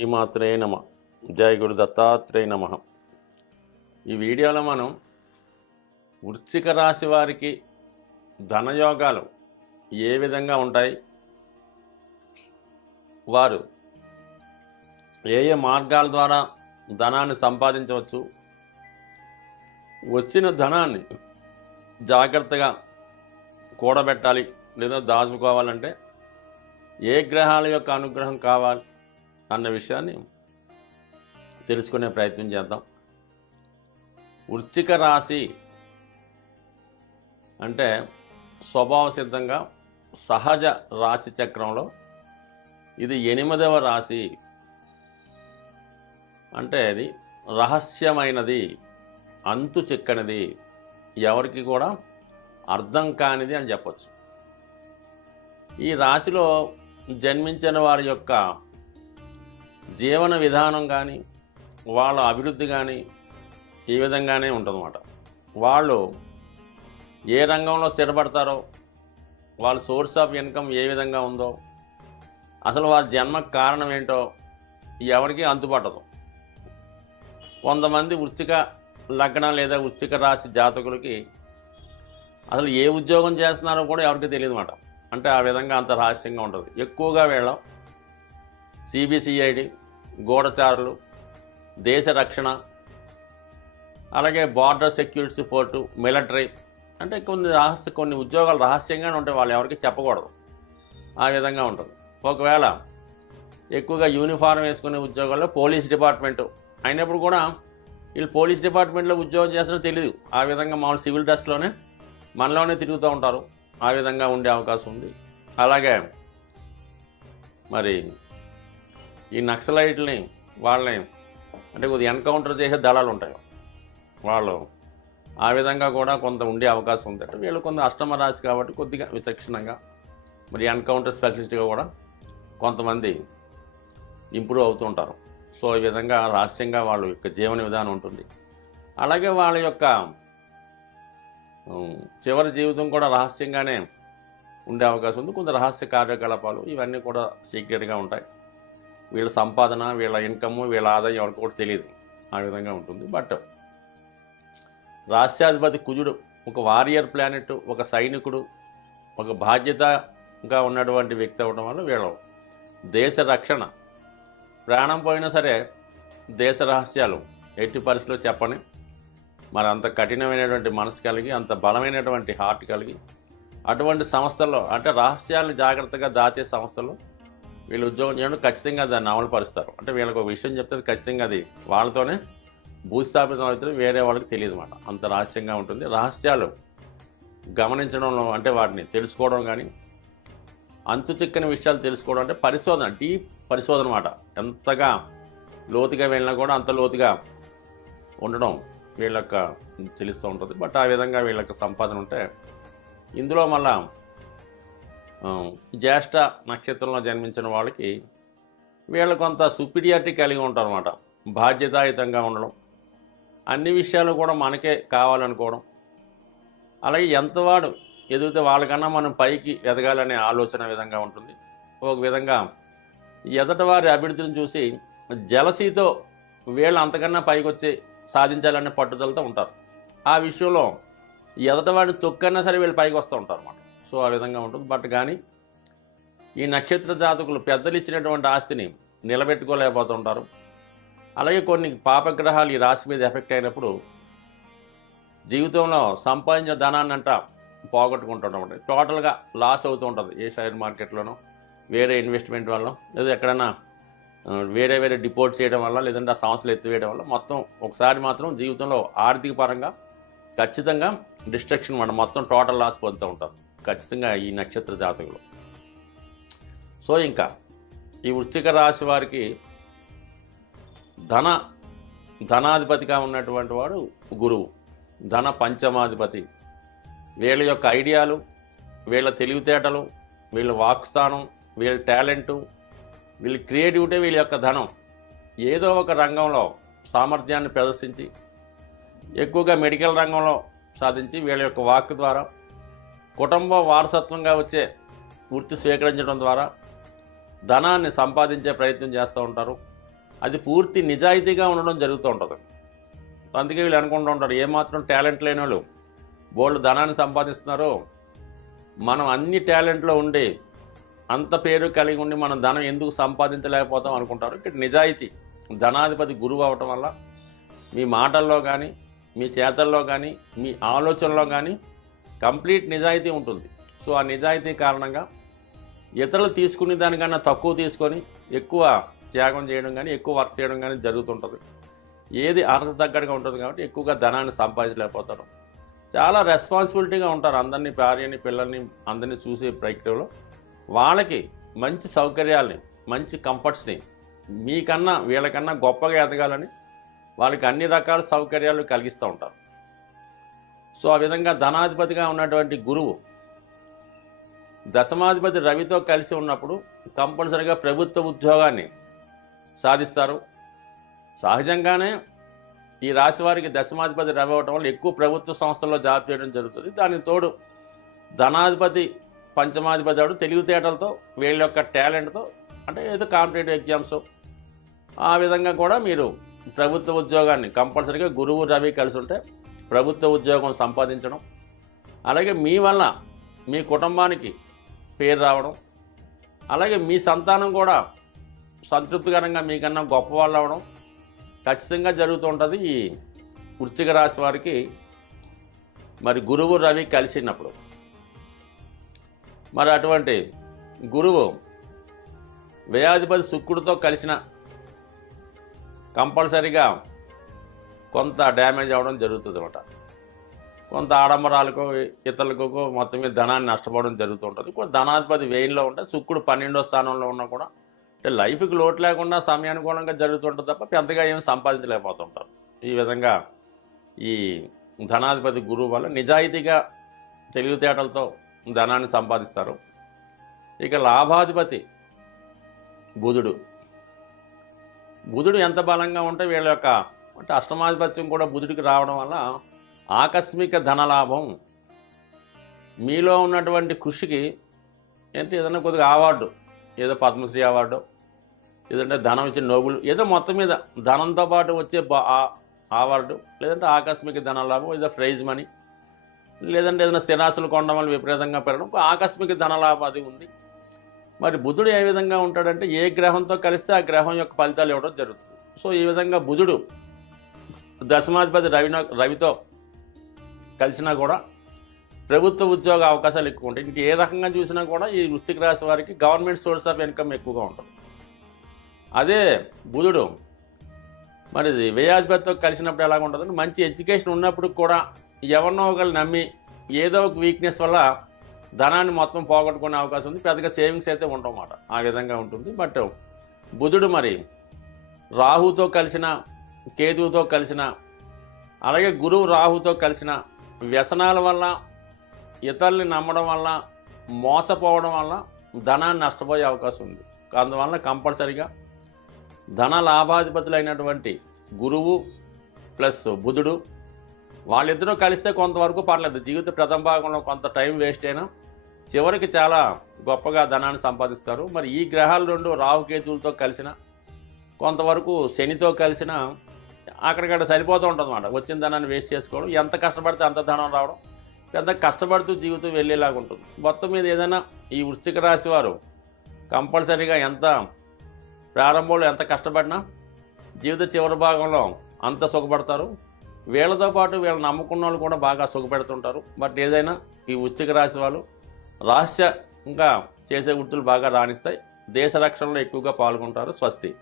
శ్రీమాత్రే నమ. జయ గురు దత్తాత్రేయ నమ. ఈ వీడియోలో మనం వృశ్చిక రాశి వారికి ధనయోగాలు ఏ విధంగా ఉంటాయి? వారు ఏ ఏ మార్గాల ద్వారా ధనాన్ని సంపాదించవచ్చు? వచ్చిన ధనాన్ని జాగ్రత్తగా కూడబెట్టాలి లేదా దాచుకోవాలంటే ఏ గ్రహాల యొక్క అనుగ్రహం కావాలి? అన్న విషయాన్ని తెలుసుకునే ప్రయత్నం చేద్దాం. వృచ్చిక రాశి అంటే స్వభావ సిద్ధంగా సహజ రాశి చక్రంలో ఇది ఎనిమిదవ రాశి అంటే అది రహస్యమైనది అంతు చిక్కనిది ఎవరికి కూడా అర్థం కానిది అని చెప్పచ్చు. ఈ రాశిలో జన్మించిన వారి యొక్క జీవన విధానం కానీ వాళ్ళ అభివృద్ధి కానీ ఈ విధంగానే ఉంటుందన్నమాట. వాళ్ళు ఏ రంగంలో స్థిరపడతారో వాళ్ళ సోర్స్ ఆఫ్ ఇన్కమ్ ఏ విధంగా ఉందో అసలు వారి జన్మకు కారణం ఏంటో ఎవరికి అంతుపట్టదు కొంతమంది వృత్తిక లగ్నం లేదా వృత్తిక రాశి జాతకులకి అసలు ఏ ఉద్యోగం చేస్తున్నారో కూడా ఎవరికి తెలియదు అన్నమాట అంటే ఆ విధంగా అంత రహస్యంగా ఉంటుంది. ఎక్కువగా వీళ్ళం సిబిసిఐడి గూఢచారులు దేశ రక్షణ అలాగే బార్డర్ సెక్యూరిటీ ఫోర్టు మిలిటరీ అంటే కొన్ని రహస్య కొన్ని ఉద్యోగాలు రహస్యంగానే ఉంటాయి వాళ్ళు ఎవరికి చెప్పకూడదు. ఆ విధంగా ఉంటుంది. ఒకవేళ ఎక్కువగా యూనిఫారం వేసుకునే ఉద్యోగాల్లో పోలీస్ డిపార్ట్మెంటు అయినప్పుడు కూడా వీళ్ళు పోలీస్ డిపార్ట్మెంట్లో ఉద్యోగం చేస్తారో తెలియదు ఆ విధంగా మామూలు సివిల్ డ్రెస్లోనే మనలోనే తిరుగుతూ ఉంటారు. ఆ విధంగా ఉండే అవకాశం ఉంది. అలాగే మరి ఈ నక్సలైట్ని వాళ్ళని అంటే కొద్దిగా ఎన్కౌంటర్ చేసే దళాలు ఉంటాయి. వాళ్ళు ఆ విధంగా కూడా కొంత ఉండే అవకాశం ఉంది. వీళ్ళు కొంత అష్టమ రాశి కాబట్టి కొద్దిగా విచక్షణంగా మరి ఎన్కౌంటర్ స్పెషలిస్ట్గా కూడా కొంతమంది ఇంప్రూవ్ అవుతూ ఉంటారు. సో ఈ విధంగా రహస్యంగా వాళ్ళ యొక్క జీవన విధానం ఉంటుంది. అలాగే వాళ్ళ యొక్క చివరి జీవితం కూడా రహస్యంగానే ఉండే అవకాశం ఉంది. కొంత రహస్య కార్యకలాపాలు ఇవన్నీ కూడా సీక్రెట్గా ఉంటాయి. వీళ్ళ సంపాదన వీళ్ళ ఇన్కమ్ వీళ్ళ ఆదాయం ఎవరికి కూడా తెలియదు. ఆ విధంగా ఉంటుంది. బట్ రాష్ట్రాధిపతి కుజుడు ఒక వారియర్ ప్లానెట్ ఒక సైనికుడు ఒక బాధ్యతగా ఉన్నటువంటి వ్యక్తి అవ్వడం వల్ల వీళ్ళు దేశ రక్షణ ప్రాణం పోయినా సరే దేశ రహస్యాలు ఎట్టి పరిస్థితిలో చెప్పని మరి అంత కఠినమైనటువంటి మనసు కలిగి అంత బలమైనటువంటి హార్ట్ కలిగి అటువంటి సంస్థల్లో అంటే రహస్యాలను జాగ్రత్తగా దాచే సంస్థలు వీళ్ళు ఉద్యోగం చేయడం ఖచ్చితంగా దాన్ని అమలు పరుస్తారు అంటే వీళ్ళకి ఒక విషయం చెప్తే ఖచ్చితంగా అది వాళ్ళతోనే భూస్థాపితం అవుతుంది వేరే వాళ్ళకి తెలియదు అనమాట అంత రహస్యంగా ఉంటుంది. రహస్యాలు గమనించడంలో అంటే వాటిని తెలుసుకోవడం కానీ అంతు చిక్కని విషయాలు తెలుసుకోవడం అంటే పరిశోధన డీప్ పరిశోధన అనమాట ఎంతగా లోతుగా వెళ్ళినా కూడా అంత లోతుగా ఉండడం వీళ్ళక్క తెలుస్తూ ఉంటుంది. బట్ ఆ విధంగా వీళ్ళకి సంపాదన ఉంటే ఇందులో మళ్ళీ జ్యేష్ఠ నక్షత్రంలో జన్మించిన వాళ్ళకి వీళ్ళు కొంత సుపీరియారిటీ కలిగి ఉంటారన్నమాట. బాధ్యతాయుతంగా ఉండడం. అన్ని విషయాలు కూడా మనకే కావాలనుకోవడం. అలాగే ఎంతవాడు ఎదిగితే వాళ్ళకన్నా మనం పైకి ఎదగాలనే ఆలోచన విధంగా ఉంటుంది. ఒక విధంగా ఎదట వారి అభివృద్ధిని చూసి జలసీతో వీళ్ళు అంతకన్నా పైకి వచ్చి సాధించాలనే పట్టుదలతో ఉంటారు. ఆ విషయంలో ఎదటవాడిని తొక్కన్నా సరే వీళ్ళు పైకి వస్తూ ఉంటారు అన్నమాట సో ఆ విధంగా ఉంటుంది. బట్ కానీ ఈ నక్షత్ర జాతకులు పెద్దలు ఇచ్చినటువంటి ఆస్తిని నిలబెట్టుకోలేకపోతుంటారు. అలాగే కొన్ని పాపగ్రహాలు ఈ రాశి మీద ఎఫెక్ట్ అయినప్పుడు జీవితంలో సంపాదించిన ధనాన్ని అంట పోగొట్టుకుంటుంటాం టోటల్గా లాస్ అవుతూ ఉంటుంది ఏ షేర్ మార్కెట్లోనో వేరే ఇన్వెస్ట్మెంట్ వల్ల లేదా ఎక్కడైనా వేరే వేరే డిపోర్ట్ చేయడం వల్ల లేదంటే ఆ సంస్థలు ఎత్తివేయడం వల్ల మొత్తం ఒకసారి మాత్రం జీవితంలో ఆర్థిక పరంగా ఖచ్చితంగా డిస్ట్రక్షన్ మనం మొత్తం టోటల్ లాస్ పొందుతూ ఉంటారు. ఖచ్చితంగా ఈ నక్షత్ర జాతకులు. సో ఇంకా ఈ వృశ్చిక రాశి వారికి ధన ధనాధిపతిగా ఉన్నటువంటి వాడు గురువు. ధన పంచమాధిపతి. వీళ్ళ యొక్క ఐడియాలు వీళ్ళ తెలివితేటలు వీళ్ళ వాక్స్థానం వీళ్ళ టాలెంటు వీళ్ళ క్రియేటివిటీ వీళ్ళ యొక్క ధనం. ఏదో ఒక రంగంలో సామర్థ్యాన్ని ప్రదర్శించి ఎక్కువగా మెడికల్ రంగంలో సాధించి వీళ్ళ యొక్క వాక్ ద్వారా కుటుంబ వారసత్వంగా వచ్చే వృత్తి స్వీకరించడం ద్వారా ధనాన్ని సంపాదించే ప్రయత్నం చేస్తూ ఉంటారు. అది పూర్తి నిజాయితీగా ఉండడం జరుగుతూ ఉంటుంది. అందుకే వీళ్ళు అనుకుంటూ ఉంటారు ఏమాత్రం టాలెంట్ లేని వాళ్ళు బోల్డ్ ధనాన్ని సంపాదిస్తున్నారు మనం అన్ని టాలెంట్లో ఉండి అంత పేరు కలిగి ఉండి మనం ధనం ఎందుకు సంపాదించలేకపోతాం అనుకుంటారు. ఇక్కడ నిజాయితీ ధనాధిపతి గురువు అవటం వల్ల మీ మాటల్లో కానీ మీ చేతల్లో కానీ మీ ఆలోచనలో కానీ కంప్లీట్ నిజాయితీ ఉంటుంది. సో ఆ నిజాయితీ కారణంగా ఇతరులు తీసుకునే దానికన్నా తక్కువ తీసుకొని ఎక్కువ త్యాగం చేయడం కానీ ఎక్కువ వర్క్ చేయడం కానీ జరుగుతుంటుంది. ఏది అర్హత తగ్గట్టుగా ఉంటుంది కాబట్టి ఎక్కువగా ధనాన్ని సంపాదించలేకపోతారు. చాలా రెస్పాన్సిబిలిటీగా ఉంటారు అందరినీ భార్యని పిల్లల్ని అందరినీ చూసే ప్రయత్నంలో వాళ్ళకి మంచి సౌకర్యాల్ని మంచి కంఫర్ట్స్ని మీకన్నా వీళ్ళకన్నా గొప్పగా ఎదగాలని వాళ్ళకి అన్ని రకాల సౌకర్యాలు కలిగిస్తూ ఉంటారు. సో ఆ విధంగా ధనాధిపతిగా ఉన్నటువంటి గురువు దశమాధిపతి రవితో కలిసి ఉన్నప్పుడు కంపల్సరిగా ప్రభుత్వ ఉద్యోగాన్ని సాధిస్తారు. సహజంగానే ఈ రాశి వారికి దశమాధిపతి రవి అవటం వల్ల ఎక్కువ ప్రభుత్వ సంస్థల్లో జాబ్ చేయడం జరుగుతుంది. దానికి తోడు ధనాధిపతి పంచమాధిపతి అవడం తెలివితేటలతో వీళ్ళ యొక్క టాలెంట్తో అంటే ఏదో కాంపిటేటివ్ ఎగ్జామ్స్. ఆ విధంగా కూడా మీరు ప్రభుత్వ ఉద్యోగాన్ని కంపల్సరీగా గురువు రవి కలిసి ఉంటే ప్రభుత్వ ఉద్యోగం సంపాదించడం అలాగే మీ వల్ల మీ కుటుంబానికి పేరు రావడం అలాగే మీ సంతానం కూడా సంతృప్తికరంగా మీకన్నా గొప్ప వాళ్ళు అవడం ఖచ్చితంగా జరుగుతూ ఉంటుంది ఈ వృశ్చిక రాశి వారికి. మరి గురువు రవి కలిసినప్పుడు మరి అటువంటి గురువు వ్యయాధిపతి శుక్రుడితో కలిసిన కంపల్సరీగా కొంత డ్యామేజ్ అవ్వడం జరుగుతుంది అనమాట కొంత ఆడంబరాలకు ఇతరులకు మొత్తం మీద ధనాన్ని నష్టపోవడం జరుగుతుంటుంది. ఇప్పుడు ధనాధిపతి వేయిల్లో ఉంటే శుక్రుడు పన్నెండో స్థానంలో ఉన్నా కూడా అంటే లైఫ్కి లోటు లేకుండా సమయానుకూలంగా జరుగుతుంటుంది తప్ప పెద్దగా ఏమి సంపాదించలేకపోతుంటారు. ఈ విధంగా ఈ ధనాధిపతి గురువు వల్ల నిజాయితీగా తెలివితేటలతో ధనాన్ని సంపాదిస్తారు. ఇక లాభాధిపతి బుధుడు. బుధుడు ఎంత బలంగా ఉంటే వీళ్ళ యొక్క అంటే అష్టమాధిపత్యం కూడా బుధుడికి రావడం వల్ల ఆకస్మిక ధనలాభం. మీలో ఉన్నటువంటి కృషికి ఏంటి? ఏదైనా కొద్దిగా అవార్డు ఏదో పద్మశ్రీ అవార్డు ఏదంటే ధనం ఇచ్చిన నోబుల్ ఏదో మొత్తం మీద ధనంతో పాటు వచ్చే బా- ఆ- అవార్డు లేదంటే ఆకస్మిక ధనలాభం ఏదో ప్రైజ్ మనీ లేదంటే ఏదైనా స్థిరాస్తులు కొనడం వల్ల విపరీతంగా పెరగడం ఆకస్మిక ధనలాభం అది ఉంది. మరి బుధుడు ఏ విధంగా ఉంటాడంటే ఏ గ్రహంతో కలిస్తే ఆ గ్రహం యొక్క ఫలితాలు ఇవ్వడం జరుగుతుంది. సో ఈ విధంగా బుధుడు దశమాధిపతి రవినో రవితో కలిసినా కూడా ప్రభుత్వ ఉద్యోగ అవకాశాలు ఎక్కువ ఉంటాయి. ఇంక ఏ రకంగా చూసినా కూడా ఈ వృశ్చిక రాశి వారికి గవర్నమెంట్ సోర్స్ ఆఫ్ ఇన్కమ్ ఎక్కువగా ఉంటుంది. అదే బుధుడు మరి వ్యయాధిపతితో కలిసినప్పుడు ఎలాగ ఉంటుందంటే మంచి ఎడ్యుకేషన్ ఉన్నప్పుడు కూడా ఎవరినో ఒకరు నమ్మి ఏదో ఒక వీక్నెస్ వల్ల ధనాన్ని మొత్తం పోగొట్టుకునే అవకాశం ఉంది. పెద్దగా సేవింగ్స్ అయితే ఉండవన్నమాట ఆ విధంగా ఉంటుంది. బట్ బుధుడు మరి రాహుతో కలిసిన కేతువుతో కలిసిన అలాగే గురువు రాహుతో కలిసిన వ్యసనాల వల్ల ఇతరుల్ని నమ్మడం వల్ల మోసపోవడం వల్ల ధనాన్ని నష్టపోయే అవకాశం ఉంది. అందువల్ల కంపల్సరిగా ధన లాభాధిపతులైనటువంటి గురువు ప్లస్ బుధుడు వాళ్ళిద్దరూ కలిస్తే కొంతవరకు పర్లేదు. జీవిత ప్రథమ భాగంలో కొంత టైం వేస్ట్ అయినా చివరికి చాలా గొప్పగా ధనాన్ని సంపాదిస్తారు. మరి ఈ గ్రహాలు రెండు రాహుకేతువులతో కలిసిన కొంతవరకు శనితో కలిసిన అక్కడికక్కడ సరిపోతూ ఉంటుంది అన్నమాట వచ్చిన ధనాన్ని వేస్ట్ చేసుకోవడం ఎంత కష్టపడితే అంత ధనం రావడం పెద్ద కష్టపడుతూ జీవితం వెళ్ళేలాగా ఉంటుంది. మొత్తం మీద ఏదైనా ఈ వృశ్చిక రాశి వారు కంపల్సరీగా ఎంత ప్రారంభంలో ఎంత కష్టపడినా జీవిత చివరి భాగంలో అంత సుఖపడతారు. వీళ్ళతో పాటు వీళ్ళని నమ్ముకున్న వాళ్ళు కూడా బాగా సుఖపెడుతుంటారు. బట్ ఏదైనా ఈ వృశ్చిక రాశి వాళ్ళు రహస్యంగా చేసే వృత్తులు బాగా రాణిస్తాయి. దేశ రక్షణలో ఎక్కువగా పాల్గొంటారు. స్వస్తి.